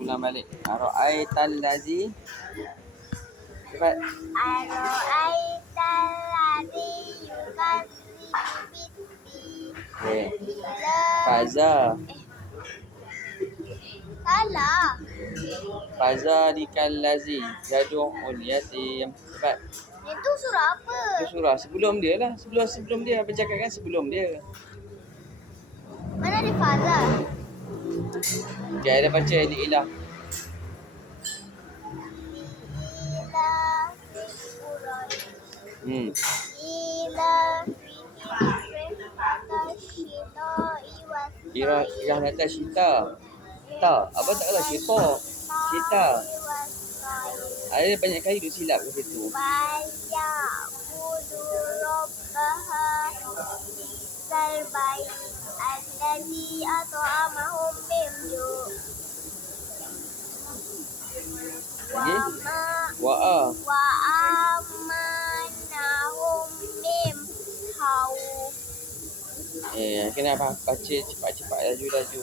ulang balik. Ara'aital ladzi. Cepat. Ara'aital ladzi yukadzibu bid-din. Okey. Faza. Salah. Fazalikal ladzi yad'ul yatim. Cepat. Itu surah apa? Itu surah sebelum dia lah. Sebelum dia. Apa cakap kan sebelum dia. Mana ada faza? Okay, ada baca Ilah. Ila fi Quraisy. Ila fi syita'i was Irah kata syita. Tak. Apa tak kata syita. Syita. Ada banyak kali duk silap ke situ. Falyabudu rabbaha salbai alladhi at'amahum min ju' Lagi? Wa'a. wa amanahum min khawf. Kena baca cepat-cepat laju-laju.